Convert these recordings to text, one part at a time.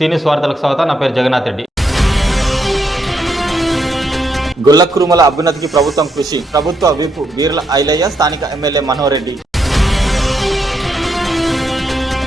సీనియస్ వార్తలకు స్వాగతం. నా పేరు జగన్నాథ్ రెడ్డి. గొల్లకురుమల అభ్యున్నతికి ప్రభుత్వం కృషి. ప్రభుత్వ విప్ బీర్ల ఐలయ్య స్థానిక ఎమ్మెల్యే మనోహర్ రెడ్డి.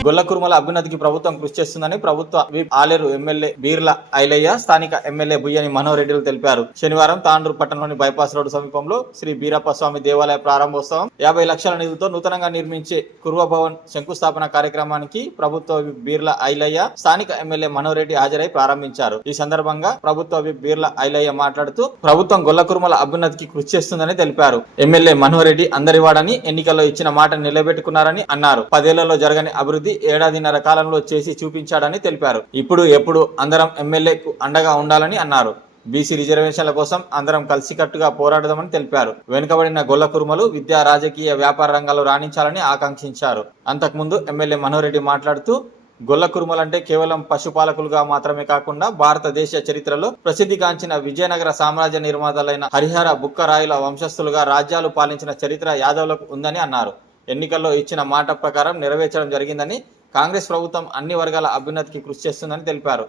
గొల్లకురుమల అభ్యున్నతికి ప్రభుత్వం కృషి చేస్తుందని ప్రభుత్వ విప్ ఆలేరు ఎమ్మెల్యే బీర్ల ఐలయ్య స్థానిక ఎమ్మెల్యే బుయ్యని మనోహర్ రెడ్డిలు తెలిపారు. శనివారం తాండూరు పట్టణంలోని బైపాస్ రోడ్డు సమీపంలో శ్రీ బీరప్ప స్వామి దేవాలయ ప్రారంభోత్సవం యాభై లక్షల నిధులతో నూతనంగా నిర్మించే కురువ భవన్ శంకుస్థాపన కార్యక్రమానికి ప్రభుత్వ బీర్ల ఐలయ్య స్థానిక ఎమ్మెల్యే మనోహర్ రెడ్డి హాజరై ప్రారంభించారు. ఈ సందర్భంగా ప్రభుత్వ బీర్ల ఐలయ్య మాట్లాడుతూ ప్రభుత్వం గొల్లకురుమల అభ్యున్నతికి కృషి చేస్తుందని తెలిపారు. ఎమ్మెల్యే మనోహర్ రెడ్డి అందరివాడని ఎన్నికల్లో ఇచ్చిన మాట నిలబెట్టుకున్నారని అన్నారు. పదేళ్ళలో జరగని అభివృద్ధి ఏడాదిన్నర కాలంలో చేసి చూపించాడని తెలిపారు. ఇప్పుడు ఎప్పుడు అందరం ఎమ్మెల్యేకు అండగా ఉండాలని అన్నారు. బీసీ రిజర్వేషన్ల కోసం అందరం కలిసికట్టుగా పోరాడదామని తెలిపారు. వెనుకబడిన గొల్ల కురుమలు విద్యా రాజకీయ వ్యాపార రంగాల్లో రాణించాలని ఆకాంక్షించారు. అంతకుముందు ఎమ్మెల్యే మనోహర్ రెడ్డి మాట్లాడుతూ గొల్ల కురుమలంటే కేవలం పశుపాలకులుగా మాత్రమే కాకుండా భారతదేశ చరిత్రలో ప్రసిద్ధిగాంచిన విజయనగర సామ్రాజ్య నిర్మాతలైన హరిహర బుక్కరాయుల వంశస్థులుగా రాజ్యాలు పాలించిన చరిత్ర యాదవులకు ఉందని అన్నారు. ఎన్నికల్లో ఇచ్చిన మాట ప్రకారం నెరవేర్చడం జరిగిందని కాంగ్రెస్ ప్రభుత్వం అన్ని వర్గాల అభ్యున్నతికి కృషి చేస్తుందని తెలిపారు.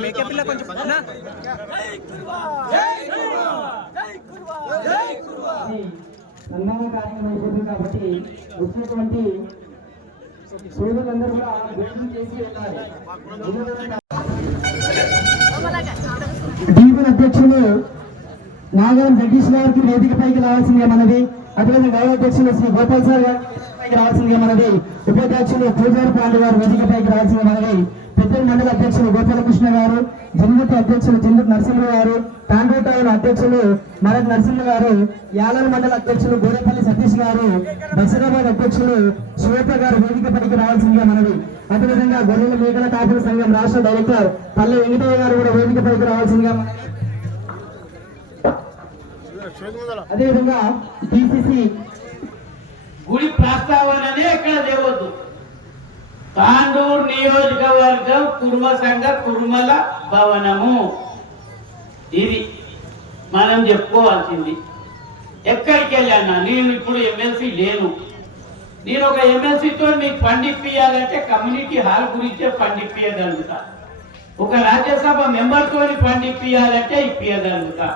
మేకప్ పిల్ల కొంచెం నా. కార్యక్రమం అయిపోతుంది కాబట్టి వచ్చినటువంటి సోదరులందరూ కూడా భోజనం చేసి వెళ్ళాలి దీవుల అధ్యక్షులు నాగరం జగదీష్ గారికి వేదికపైకి రావాల్సిందిగా మనది అటువంటి గౌరవ అధ్యక్షులు శ్రీ గోపాల్ సార్ గారికి పైకి మనది ఉపాధ్యక్షులు పూజారి పాండు గారు వేదికపైకి రావాల్సింది మనది పెద్దల మండల అధ్యక్షులు గోపాలకృష్ణ గారు జన్మతి అధ్యక్షులు జన్మతి నరసింహ గారు తాండూటాల అధ్యక్షులు మరత్ నరసింహ గారు యాలల మండల అధ్యక్షులు గోడపల్లి సతీష్ గారు బసిరాబాద్ అధ్యక్షులు శివప్ప గారు వేదిక పైకి రావాల్సిందిగా మనది అదేవిధంగా గొర్రెల మేకల కాపుల సంఘం రాష్ట్ర డైరెక్టర్ పల్లె వెంకటయ్య గారు కూడా వేదికపైకి రావాల్సిందిగా అదేవిధంగా టీసీసీ గుడి ప్రస్తావననే ఎక్కడ లేవద్దు తాండూరు నియోజకవర్గం కుర్మ సంఘ కుర్మల భవనము. ఇది మనం చెప్పుకోవాల్సింది. ఎక్కడికి వెళ్ళాను? నేను ఇప్పుడు ఎమ్మెల్సీ లేను. నేను ఒక ఎమ్మెల్సీతో మీకు ఫండ్ ఇప్పియాలంటే కమ్యూనిటీ హాల్ గురించే ఫండ్ ఇప్పియగలుగుతా ఒక రాజ్యసభ మెంబర్తో ఫండ్ ఇప్పియాలంటే ఇప్పియగలుగుతా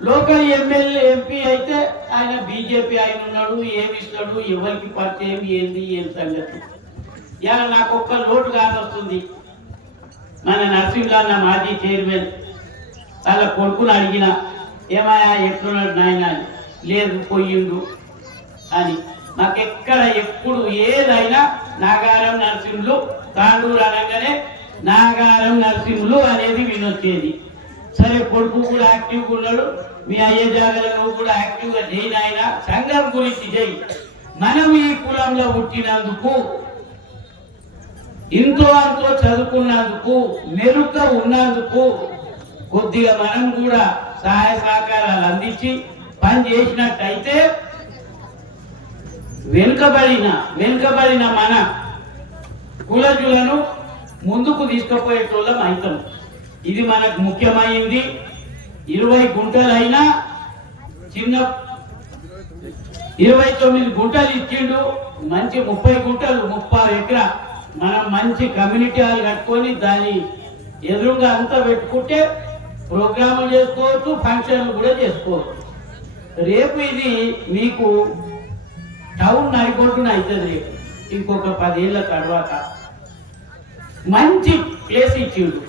లోకల్ ఎమ్మెల్యే ఎంపీ అయితే ఆయన బీజేపీ ఆయన ఉన్నాడు ఏమి ఇస్తాడు ఎవరికి పరిచయం ఏంది ఏం సంగతి? ఇలా నాకు ఒక్క లోటు కాదొస్తుంది. మన నా మాజీ చైర్మన్ వాళ్ళ కొడుకుని అడిగిన ఏమయ్యా ఎట్లున్నాడు నాయన? లేదు పోయిండు అని. నాకెక్కడ ఎప్పుడు ఏదైనా నాగారం నరసింహులు తాండూరు అనగానే నాగారం నరసింహులు అనేది వినొచ్చేది. సరే కొడుకు కూడా యాక్టివ్గా ఉన్నాడు. మీ అయ్య జాగలో నువ్వు కూడా యాక్టివ్గా చేయి నాయన. సంఘం గురించి చేయి మనం ఈ కులంలో పుట్టినందుకు ఇంతో అంతో చదువుకున్నందుకు మెరుగ్గా ఉన్నందుకు కొద్దిగా మనం కూడా సహాయ సహకారాలు అందించి పని చేసినట్టయితే వెనుకబడిన వెనుకబడిన మన కులజులను ముందుకు తీసుకుపోయేటోళ్ళం అవుతాం. ఇది మనకు ముఖ్యమైంది. ఇరవై గుంటలైనా చిన్న ఇరవై తొమ్మిది గుంటలు ఇచ్చిండు. మంచి ముప్పై గుంటలు ముప్పై ఎకరా మనం మంచి కమ్యూనిటీ హాల్ కట్టుకొని దాని ఎదురుగా అంతా పెట్టుకుంటే ప్రోగ్రాములు చేసుకోవచ్చు ఫంక్షన్లు కూడా చేసుకోవచ్చు. రేపు ఇది మీకు టౌన్ నడిగొట్టున అవుతుంది ఇంకొక పదేళ్ళ తర్వాత మంచి ప్లేస్ ఇచ్చిండు.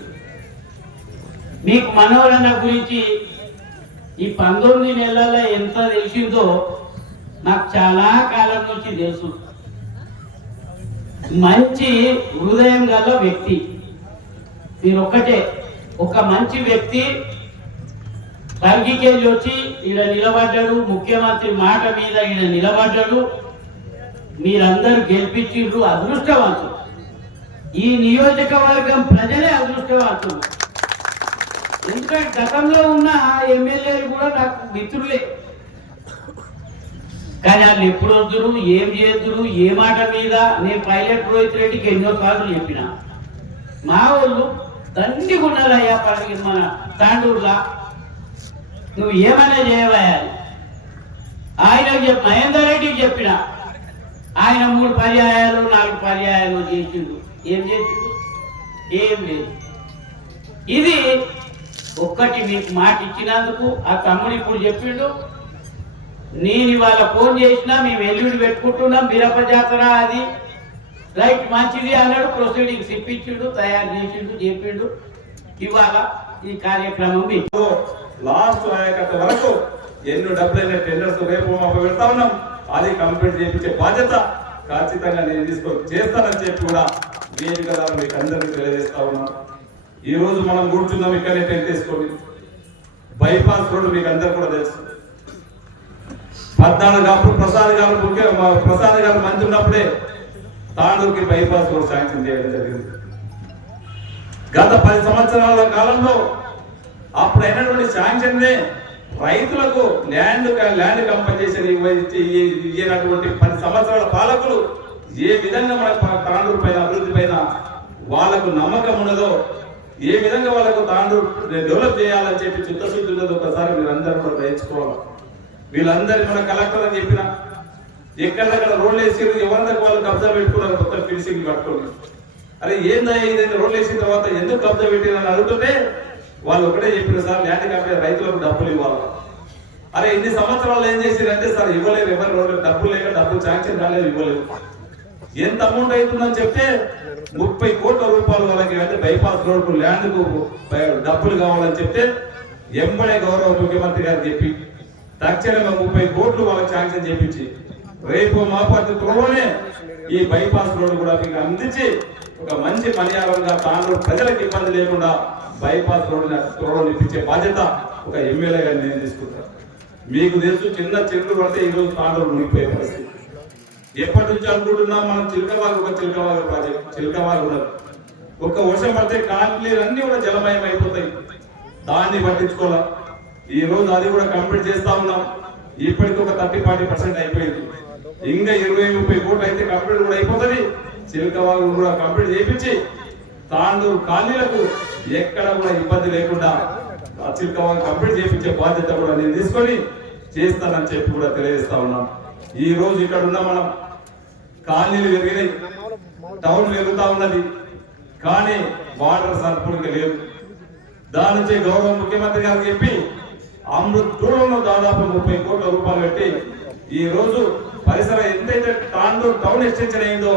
మీకు మనవరణ గురించి ఈ పంతొమ్మిది నెలల్లో ఎంత తెలిసిందో నాకు చాలా కాలం నుంచి తెలుసు. మంచి హృదయం గల వ్యక్తి. మీరు ఒక్కటే ఒక మంచి వ్యక్తి టర్కీకెళ్ళి వచ్చి ఈడ నిలబడ్డాడు ముఖ్యమంత్రి మాట మీద ఈడ నిలబడ్డాడు. మీరందరూ గెలిపించిండ్రు అదృష్టవంతులు. ఈ నియోజకవర్గం ప్రజలే అదృష్టవంతులు. ఎందుకంటే గతంలో ఉన్న ఎమ్మెల్యేలు కూడా నాకు మిత్రులే. కానీ వాళ్ళు ఎప్పుడు వద్దురు ఏం చేద్దురు ఏ మాట మీద? నేను పైలట్ రోహిత్ రెడ్డికి ఎన్నో సార్లు చెప్పిన. మా వాళ్ళు తండ్రి ఉన్నారయ్యా పని మన తాండూరులా. నువ్వు ఏమైనా చేయవయ్యాలి ఆయన ఆయనకు చెప్ప మహేందర్ రెడ్డికి చెప్పిన. ఆయన మూడు పర్యాయాలు నాలుగు పర్యాయాలు చేసిండు. ఏం చేసిండు? ఏం లేదు. ఇది ఒక్కటి మీకు మాట ఇచ్చినందుకు ఆ తమ్ముడు ఇప్పుడు చెప్పిండు. నేను ఇవాళ ఫోన్ చేసినా మేము ఎల్లుడి పెట్టుకుంటున్నాం బిరప జాతర అది. రైట్ మంచిది అన్నాడు ప్రొసీడింగ్స్ ఇప్పించిండు తయారు చేసిండు చెప్పిండు. ఇవాళ ఈ కార్యక్రమం మీకు. లాస్ట్ ఆయకట్ట వరకు ఎన్నో డబ్బులైన టెండర్స్ రేపు మాకు వెళ్తా ఉన్నాం. అది కంప్లీట్ చేయించే బాధ్యత ఖచ్చితంగా నేను తీసుకో చేస్తానని చెప్పి కూడా వేదిక ద్వారా మీకు అందరికీ తెలియజేస్తా ఉన్నాను ఈ రోజు మనం కూర్చున్నాం ఇక్కడనే టెంట్ తీసుకోండి బైపాస్ రోడ్డు మీకు అందరు కూడా తెలుసు. పద్నాలుగు అప్పుడు ప్రసాద్ గారు ముఖ్య ప్రసాద్ గారు మంచి ఉన్నప్పుడే తాండూరుకి బైపాస్ రోడ్ శాంక్షన్ చేయడం జరిగింది. గత పది సంవత్సరాల కాలంలో అప్పుడు అయినటువంటి శాంక్షన్నే రైతులకు ల్యాండ్ ల్యాండ్ కంపెన్సేషన్ ఇవ్వనటువంటి పది సంవత్సరాల పాలకులు ఏ విధంగా మన తాండూరు పైన అభివృద్ధి పైన వాళ్ళకు నమ్మకం ఉన్నదో ఏ విధంగా వాళ్ళకు తాండూరు డెవలప్ చేయాలని చెప్పి చిత్తశుద్ధి ఉన్నదో ఒకసారి వీళ్ళందరూ కూడా గ్రహించుకోవాలి. వీళ్ళందరి మన కలెక్టర్ అని చెప్పిన ఎక్కడెక్కడ రోడ్లు వేసి ఎవరందరికి వాళ్ళు కబ్జా పెట్టుకున్నారు మొత్తం ఫినిషింగ్ కట్టుకోండి అరే ఏందా ఇదైనా రోడ్లు వేసిన తర్వాత ఎందుకు కబ్జా పెట్టిన అడుగుతుంటే వాళ్ళు ఒకటే చెప్పిన సార్ ల్యాండ్ కంపెనీ రైతులకు డబ్బులు ఇవ్వాలి? అరే ఇన్ని సంవత్సరాలు ఏం చేసిరంటే సార్ ఇవ్వలేరు ఎవరు రోడ్లు డబ్బులు లేక డబ్బులు శాంక్షన్ రాలేదు ఇవ్వలేదు ఎంత అమౌంట్ అవుతుందని చెప్తే ముప్పై కోట్ల రూపాయలు వాళ్ళకి అంటే బైపాస్ రోడ్డు ల్యాండ్కు డబ్బులు కావాలని చెప్తే ఎంబడే గౌరవ ముఖ్యమంత్రి గారు చెప్పి తక్షణమే ముప్పై కోట్లు వాళ్ళకి శాంక్షన్ చేపించి రేపు మా పద్ధతిలోనే ఈ బైపాస్ రోడ్డు కూడా మీకు అందించి ఒక మంచి పర్యావరణంగా తాను ప్రజలకు ఇబ్బంది లేకుండా బైపాస్ రోడ్డు త్వరలో ఇప్పించే బాధ్యత ఒక ఎమ్మెల్యేగా నేను తీసుకుంటాను. మీకు తెలుసు చిన్న చెరువులు పడితే ఈ రోజు తాండూరు మునిగిపోయే పరిస్థితి. ఎప్పటి నుంచి అనుకుంటున్నాం మనం చిలకవాగు ఒక చిలకవాగు ప్రాజెక్ట్ చిలకవాగు ఉన్నది ఒక్క వర్షం పడితే కాలనీలు అన్ని కూడా జలమయం అయిపోతాయి. దాన్ని పట్టించుకోవాలా? ఈ రోజు అది కూడా కంప్లీట్ చేస్తా ఉన్నాం. ఇప్పటికి ఒక థర్టీ ఫార్టీ పర్సెంట్ అయిపోయింది. ఇంకా ఇరవై ముప్పై కోట్లు అయితే కంప్లీట్ కూడా అయిపోతుంది. చిలకవాగు కూడా కంప్లీట్ చేయించి తాండూరు కాలనీలకు ఎక్కడ కూడా ఇబ్బంది లేకుండా ఆ చిలకవాగు కంప్లీట్ చేయించే బాధ్యత కూడా నేను తీసుకొని చేస్తానని చెప్పి కూడా తెలియజేస్తా ఉన్నాం. ఈ రోజు ఇక్కడ ఉన్న మనం కాలనీలు పెరిగినాయి టౌన్ పెరుగుతా ఉన్నది కానీ వాటర్ సరిపడిగా లేదు దాని నుంచి గౌరవ ముఖ్యమంత్రి గారు చెప్పి అమృత్ దూరంలో దాదాపు ముప్పై కోట్ల రూపాయలు పెట్టి ఈ రోజు పరిసర ఎంతైతే తాండూరు టౌన్ ఎక్స్టెన్షన్ అయిందో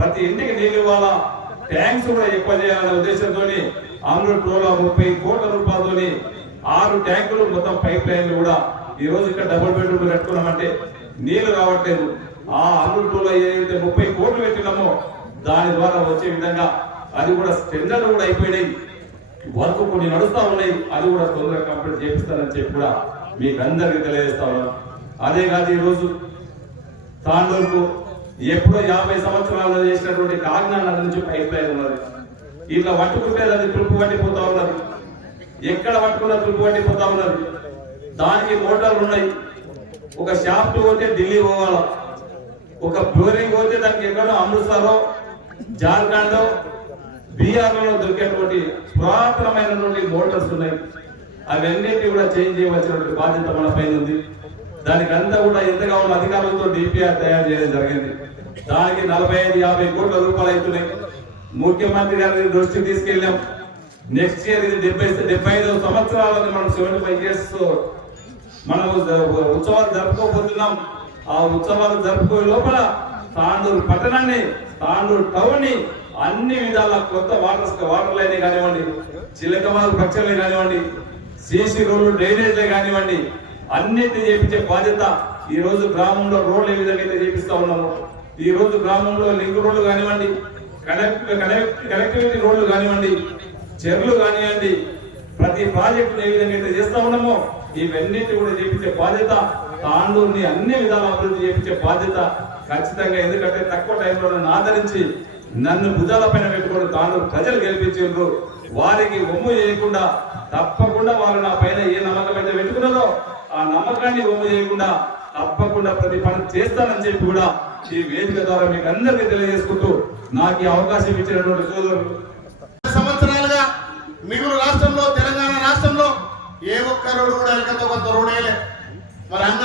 ప్రతి ఇంటికి నీళ్ళు ఇవ్వాలా? ట్యాంక్స్ కూడా ఎక్కువ చేయాలనే ఉద్దేశంతో అమృత్ టూలో ముప్పై కోట్ల రూపాయలతోని ఆరు ట్యాంకులు మొత్తం పైప్ లైన్లు కూడా ఈ రోజు ఇక్కడ డబుల్ బెడ్రూమ్ కట్టుకున్నామంటే నీళ్ళు రావట్లేదు. ఆ అమృత్ టోలో ఏదైతే ముప్పై కోట్లు పెట్టినామో దాని ద్వారా వచ్చే విధంగా అది కూడా టెండర్లు కూడా అయిపోయినాయి. వర్క్ కొన్ని నడుస్తా ఉన్నాయి అది కూడా తొందరగా కంప్లీట్ చేపిస్తానని చెప్పి కూడా మీకు అందరికీ తెలియజేస్తా ఉన్నాం. అదే కాదు ఈరోజు తాండూరుకు ఎప్పుడో యాభై సంవత్సరాలు చేసినటువంటి కాకినాడ నుంచి పైప్ లైన్ ఉన్నది. ఇట్లా పట్టుకుంటే అది తులుపు పట్టిపోతా ఉన్నది. ఎక్కడ పట్టుకున్నా తులుపు పట్టిపోతా ఉన్నది. దానికి మోటార్లు ఉన్నాయి. ఒక షాఫ్ట్ పోతే ఢిల్లీ పోవాలా? ఒక బోరింగ్ పోతే దానికి ఎక్కడో అమృత్సరో జార్ఖండ్ బీహార్లో దొరికేటువంటి పురాతనమైనటువంటి మోటార్స్ ఉన్నాయి. అవన్నిటి కూడా చేంజ్ చేయవలసినటువంటి బాధ్యత మన పైన ఉంది. దానికి అంతా కూడా ఎంత కావాలో అధికారులతో డిపిఆర్ తయారు చేయడం జరిగింది. దానికి నలభై ఐదు యాభై కోట్ల రూపాయలు అవుతున్నాయి. ముఖ్యమంత్రి గారి దృష్టికి తీసుకెళ్ళాం. నెక్స్ట్ ఇయర్ ఇది డెబ్బై డెబ్బై ఐదు సంవత్సరాలని మనం సెవెంటీ ఫైవ్ ఇయర్స్ మనం ఉత్సవాలు జరుపుకోబోతున్నాం. ఆ ఉత్సవాలు జరుపుకునే లోపల తాండూరు పట్టణాన్ని తాండూరు టౌన్ని అన్ని విధాల కొత్త వాటర్ వాటర్ లైన్ కానివ్వండి చిలకవారు పక్షులే కానివ్వండి సిసి రోడ్లు డ్రైనేజ్లే కానివ్వండి అన్నిటిని చేపించే బాధ్యత ఈ రోజు గ్రామంలో రోడ్లు ఏ విధంగా అయితే చేపిస్తా ఉన్నాము ఈ రోజు గ్రామంలో లింక్ రోడ్లు కానివ్వండి కనెక్ట్ కనెక్ట్ కనెక్టివిటీ రోడ్లు కానివ్వండి చెర్లు కానివ్వండి ప్రతి ప్రాజెక్టు ఏ విధంగా అయితే చేస్తా ఉన్నామో ఇవన్నిటి కూడా చేపించే బాధ్యత తాండూరుని అన్ని విధాల అభివృద్ధి చేపించే బాధ్యత ఖచ్చితంగా ఎందుకంటే తక్కువ టైంలో నన్ను ఆదరించి నన్ను భుజాల పైన పెట్టుకుని తాండూరు ప్రజలు గెలిపించారు వారికి ఒమ్ము చేయకుండా తప్పకుండా వారు నా పైన ఏ నమ్మకం అయితే పెట్టుకున్నదో ఆ నమ్మకాన్ని ఒమ్ము చేయకుండా తప్పకుండా ప్రతి పని చేస్తానని చెప్పి కూడా ఈ వేదిక ద్వారా మీకు అందరికీ తెలియజేసుకుంటూ నాకు ఈ అవకాశం ఇచ్చినటువంటి సోదరులు. సంవత్సరాలుగా మిగులు రాష్ట్రంలో తెలంగాణ రాష్ట్రంలో ఏ ఒక్క రోడ్డు కూడా ఎలకతో కొంత రోడ్డే మరి అన్న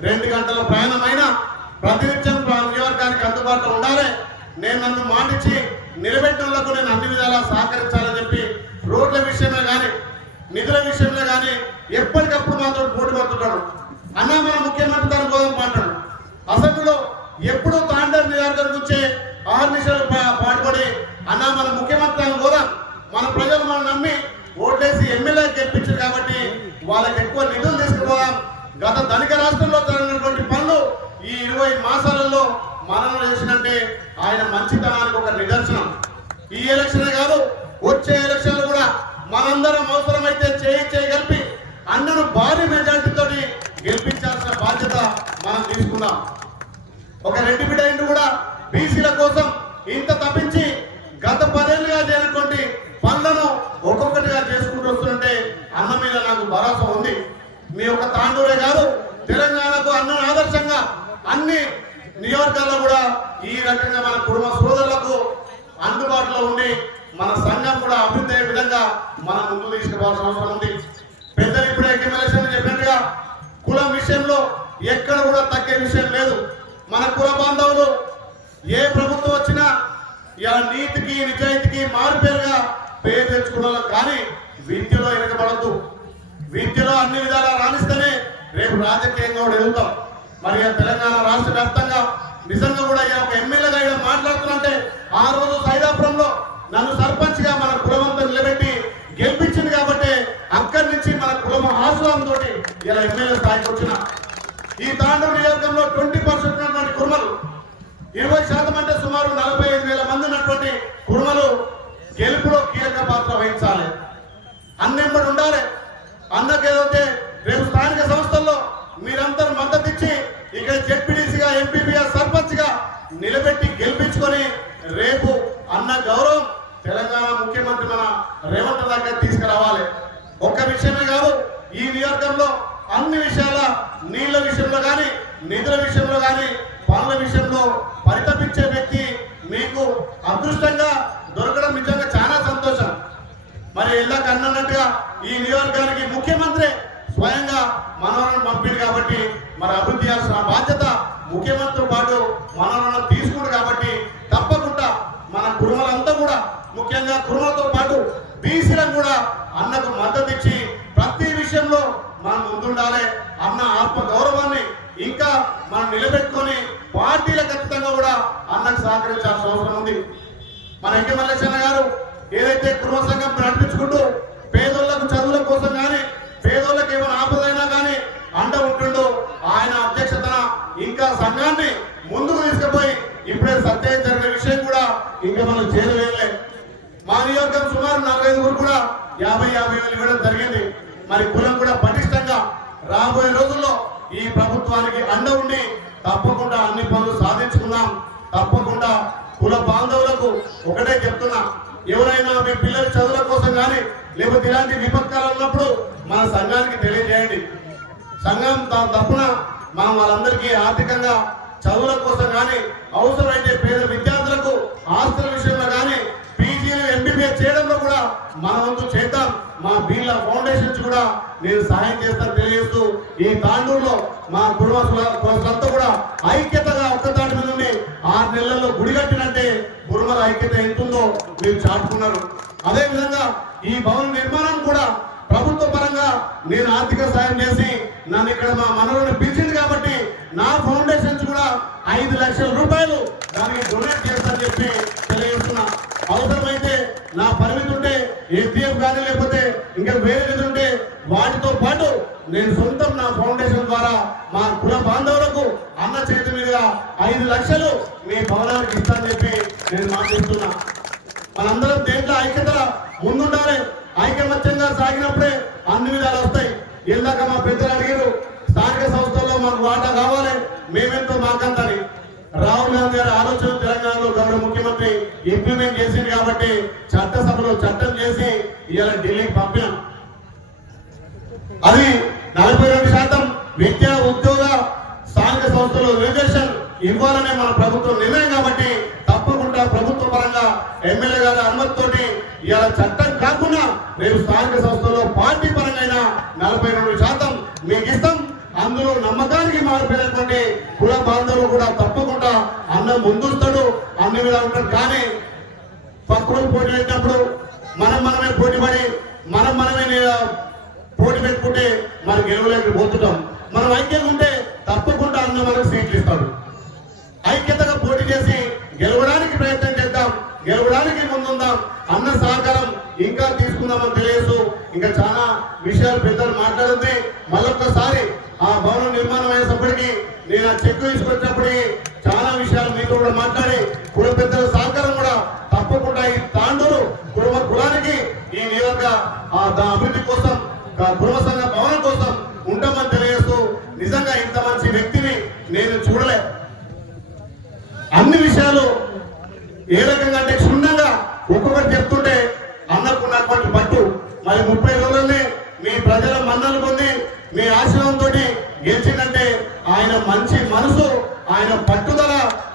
రెండు గంటల ప్రయాణమైన ప్రతినిత్యం నియోజకవర్గానికి అందుబాటులో ఉండాలి. నేను నన్ను మాటిచ్చి నిలబెట్టడంలో నేను అన్ని విధాలా సహకరించాలని చెప్పి రోడ్ల విషయమే కానీ నిధుల విషయంలో కానీ ఎప్పటికప్పుడు మాతో పోటీ పడుతున్నాడు అన్న మన ముఖ్యమంత్రి తన గోదాం మాట్లాడు. అసెంబ్లీలో ఎప్పుడు తాండర్ నియోజకవర్గం గురించే ఆరు పా- పాటుపడి అన్న మన ముఖ్యమంత్రి తన పోదాం మన ప్రజలు మనం నమ్మి ఓట్లేసి ఎమ్మెల్యే గెలిపించారు కాబట్టి వాళ్ళకి ఎక్కువ నిధులు తీసుకుపోదాం. గత ధనిక రాష్ట్రంలో జరిగినటువంటి పనులు ఈ ఇరవై మాసాలలో మనం చేసినంటే ఆయన మంచితనానికి ఒక నిదర్శనం. ఈ ఎలక్షన్ కాదు వచ్చే ఎలక్షన్లు మనందరం అవసరమైతే చేయి చేయి కలిపి అన్నను భారీ మెజార్టీతో గెలిపించాల్సిన బాధ్యత మనం తీసుకున్నాం. ఒక రెడ్డి బిడ్డ ఇంటి కూడా బీసీల కోసం ఇంత తప్పించి గత పదేళ్ళుగా చేయనటువంటి పనులను ఒక్కొక్కటిగా చేసుకుంటూ వస్తుంటే అన్న మీద నాకు భరోసా ఉంది. మీ యొక్క తాండూరే కాదు తెలంగాణకు అన్న ఆదర్శంగా అన్ని నియోజకాల్లో కూడా ఈ రకంగా మన కుటుంబ సోదరులకు అందుబాటులో ఉండి మన సంఘం కూడా అభివృద్ధి అయ్యే విధంగా మనం ముందు తీసుకుపోవాల్సిన అవసరం ఉంది. పెద్దలు ఇప్పుడే ఎమ్మెల్యేషన్ చెప్పినట్టుగా కులం విషయంలో ఎక్కడ కూడా తగ్గే విషయం లేదు. మన కుల బాంధవులు ఏ ప్రభుత్వం వచ్చినా ఇలా నీతికి నిజాయితీకి మారుపేరుగా పేరు తెచ్చుకున్న కానీ విద్యలో వెనకబడద్దు విద్యలో అన్ని విధాలా రాణిస్తేనే రేపు రాజకీయంగా కూడా ఎదుగుతాం. మరి తెలంగాణ రాష్ట్ర వ్యాప్తంగా నిజంగా కూడా ఈ ఒక ఎమ్మెల్యేగా ఇక్కడ మాట్లాడుతున్నంటే ఆ రోజు సైదాపురం నన్ను సర్పంచ్గా మన కులమంతా నిలబెట్టి గెలిపించింది కాబట్టి అక్కడి నుంచి మన కులం తోటి ఇలా ఎమ్మెల్యే స్థాయికి వచ్చిన. ఈ తాండూరు నియోజకంలో ట్వంటీ పర్సెంట్ ఉన్నటువంటి కుర్మలు ఇరవై శాతం అంటే సుమారు నలభై ఐదు వేల మంది ఉన్నటువంటి కుర్మలు గెలుపులో కీలక పాత్ర వహించాలి. అన్నెంబడి ఉండాలి. అన్నకు ఏదైతే రేపు స్థానిక సంస్థల్లో మీరందరూ మద్దతు ఇచ్చి ఇక్కడ జెడ్పీడీసీగా ఎంపీపీగా సర్పంచ్గా నిలబెట్టి గెలిపించుకొని రేపు అన్న గౌరవం తెలంగాణ ముఖ్యమంత్రి మన రేవంత్ దగ్గర తీసుకురావాలి. ఒక్క విషయమే కాదు ఈ నియోజకంలో అన్ని విషయాల నీళ్ళ విషయంలో కానీ నిధుల విషయంలో కానీ పనుల విషయంలో పరితపించే వ్యక్తి మీకు అదృష్టంగా దొరకడం నిజంగా చాలా సంతోషం. మరి ఇలా అన్నట్టుగా ఈ నియోజకానికి ముఖ్యమంత్రి స్వయంగా మనోరణ పంపింది కాబట్టి మరి అభివృద్ధి చేయాల్సిన బాధ్యత ముఖ్యమంత్రితో పాటు మనోరణ తీసుకుంటు కాబట్టి తప్పకుండా మన కుటుంబాలంతా కూడా ముఖ్యంగా కుటుంబంతో పాటు బీసీలకు కూడా అన్నకు మద్దతు ఇచ్చి ప్రతి విషయంలో మనం ముందుండాలి. అన్న ఆత్మ గౌరవాన్ని ఇంకా మనం నిలబెట్టుకొని పార్టీల ఖచ్చితంగా కూడా అన్నకు సహకరించాల్సిన అవసరం ఉంది. మన ఎంకే మల్లేశన్న గారు ఏదైతే కుటుంబ సంఘం నడిపించుకుంటూ పేదోళ్ళకు చదువుల కోసం కానీ పేదోళ్ళకి ఏమైనా ఆపదైనా కానీ అండ ఉంటుండో ఆయన అధ్యక్షతన ఇంకా సంఘాన్ని ముందుకు తీసుకుపోయి ఇప్పుడే సత్యం జరిగిన విషయం కూడా ఇంకా మనం చేరవేయలే మా నియోజకం సుమారు నలభై ఐదుగురు కూడా యాభై యాభై వేలు ఇవ్వడం జరిగింది. మరి కులం కూడా పటిష్టంగా రాబోయే రోజుల్లో ఈ ప్రభుత్వానికి అండ ఉండి తప్పకుండా అన్ని పనులు సాధించుకున్నాం తప్పకుండా కుల బాంధవులకు ఒకటే చెప్తున్నా ఎవరైనా మీ పిల్లల చదువుల కోసం కానీ లేకపోతే ఇలాంటి విపత్కాలు ఉన్నప్పుడు మన సంఘానికి తెలియజేయండి. సంఘం తన తప్పున మనం వాళ్ళందరికీ ఆర్థికంగా చదువుల కోసం కానీ అవసరమైతే పేద విద్యార్థులకు ఆస్తుల విషయంలో కానీ చేయడంలో కూడా మన వంతు చేద్దాం. మా బీర్ల ఫౌండేషన్స్ కూడా నేను సహాయం చేస్తాను తెలియజేస్తూ ఈ తాండూరులో మా కుటుంబ కులంతా కూడా ఐక్యతగా ఒక్కదాటి మీద ఉండి ఆరు నెలల్లో గుడి కట్టినంటే కుటుంబాల ఐక్యత ఎంతుందో మీరు చాటుకున్నారు. అదేవిధంగా ఈ భవన నిర్మాణం కూడా ప్రభుత్వ పరంగా నేను ఆర్థిక సాయం చేసి నన్ను ఇక్కడ మా మనవడిని పిలిచింది కాబట్టి నా ఫౌండేషన్స్ కూడా ఐదు లక్షల రూపాయలు దానికి డొనేట్ చేస్తానని చెప్పి నా పరిమితి ఉంటే ఎస్డిఎఫ్ కానీ లేకపోతే ఇంకా వేరే నిధులు ఉంటే వాటితో పాటు నేను సొంతం నా ఫౌండేషన్ ద్వారా మా కుల బాంధవులకు అన్న చేతి మీదుగా ఐదు లక్షలు మీ భవనానికి ఇస్తానని చెప్పి నేను మాట్లాడుతున్నా. మనందరం దేంట్లో ఐక్యత ముందుండాలి ఐకమత్యంగా సాగినప్పుడే అన్ని విధాలు వస్తాయి. ఇందాక మా పెద్దలు అడిగారు స్థానిక సంస్థల్లో మాకు వాటా కావాలి మేమెంతో మాకంతని రాహుల్ గాంధీ గారి ఆలోచన తెలంగాణలో గౌరవ ముఖ్యమంత్రి ఇంప్లిమెంట్ చేసింది కాబట్టి చట్టసభలో చట్టం చేసి ఇవాళ ఢిల్లీకి పంపినాం. అది నలభై రెండు శాతం విద్యా ఉద్యోగ స్థానిక సంస్థలు రిజర్వేషన్ ఇవ్వాలనే మన ప్రభుత్వం నిర్ణయం కాబట్టి తప్పకుండా ప్రభుత్వ పరంగా ఎమ్మెల్యే గారి అనుమతితోటి ఇవాళ చట్టం కాకుండా రేపు స్థానిక సంస్థల్లో పార్టీ పరంగా నలభై రెండు శాతం మీకు ఇస్తాం. అందులో నమ్మకానికి మారిపోయినటువంటి కుల బాంధవులు కూడా తప్పకుండా అన్న ముందుస్తాడు అన్న మీద ఉంటాడు. కానీ పక్కన పోటీ పెట్టినప్పుడు మనం మనమే పోటీ పడి మనం మనమే పోటీ పెట్టుకుంటే మనం గెలవలేకపోతున్నాం మనం ఐక్యంగా ఉంటే తప్పకుండా అన్న మనకు సీట్లు ఇస్తాడు. ఐక్యతగా పోటీ చేసి గెలవడానికి ప్రయత్నం చేద్దాం గెలవడానికి ముందుందాం అన్న సహకారం ఇంకా తీసుకుందామని తెలియదు ఇంకా చాలా విషయాలు పెద్దలు మాట్లాడింది మళ్ళొక్కసారి ఆ భవనం నిర్మాణం అయ్యేటప్పటికి నేను ఆ చెక్ తీసుకొచ్చినప్పటికీ చాలా విషయాలు మీతో కూడా మాట్లాడి కుల పెద్దల సహకారం కూడా తప్పకుండా ఈ తాండూరు కుటుంబ కులానికి ఈ నియోజక అభివృద్ధి కోసం కుటుంబ సంఘ భవనం కోసం ఉంటామని తెలియజేస్తూ నిజంగా ఇంత మంచి వ్యక్తిని నేను చూడలే. అన్ని విషయాలు ఏ రకంగా అంటే క్షుణ్ణంగా ఒక్కొక్కటి చెప్తుంటే అన్నకున్నటువంటి పట్టు. మరి ముప్పై రోజులనే మీ ప్రజల మన్నలు పొంది మీ ఆశ్రమంతో గెలిచిందంటే ఆయన మంచి మనసు ఆయన పట్టుదల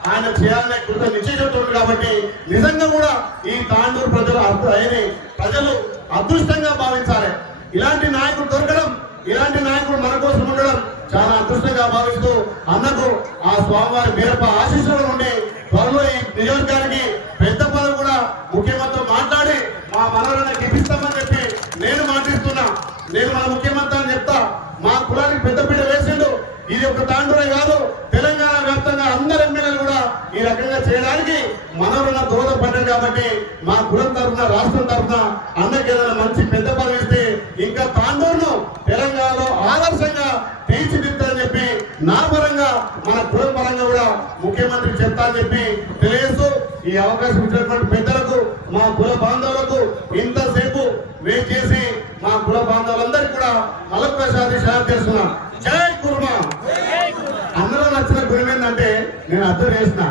ఆయన చేయాలనే కృత నిశ్చయిస్తుంది కాబట్టి నిజంగా కూడా ఈ తాండూరు ప్రజలు అర్థ- ప్రజలు అదృష్టంగా భావించాలి. ఇలాంటి నాయకుడు దొరకడం ఇలాంటి నాయకుడు మన కోసం ఉండడం చాలా అదృష్టంగా భావిస్తూ అన్నకు ఆ స్వామివారి మీరప ఆశీస్సులు నుండి త్వరలో ఈ నియోజకానికి పెద్ద పదవి కూడా ముఖ్యమంత్రి మాట్లాడి మా మనవరాన్ని గెలిపిస్తామని చెప్పి నేను మాటిస్తున్నా నేను మన ముఖ్యమంత్రి అని చెప్తా మా కులానికి పెద్దపీట వేసిండు ఇది ఒక తాండూరే కాదు తెలంగాణ వ్యాప్తంగా అందరు ఎమ్మెల్యేలు కూడా ఈ రకంగా చేయడానికి మనవరున్న దోహదపడ్డారు కాబట్టి మా కులం తరఫున రాష్ట్రం తరఫున అన్నకి ఏదైనా మంచి పెద్ద పదవి ఇస్తే ఇంకా తాండూరును తెలంగాణలో ఆదర్శంగా తీర్చిదిద్దని చెప్పి నా పరంగా మన కులం పరంగా కూడా ముఖ్యమంత్రి చెప్తా చెప్పి తెలియజేస్తూ ఈ అవకాశం ఇచ్చినటువంటి పెద్దలకు మా కుల బాంధవులకు ఇంతసేపు వెయిట్ చేసి మా కుల బాంధవులందరికీ కూడా మలప్రసాది షేర్ చేస్తున్నా. జై కుర్మా. అందరూ నచ్చిన గురి ఏంటంటే నేను అర్థం చేసిన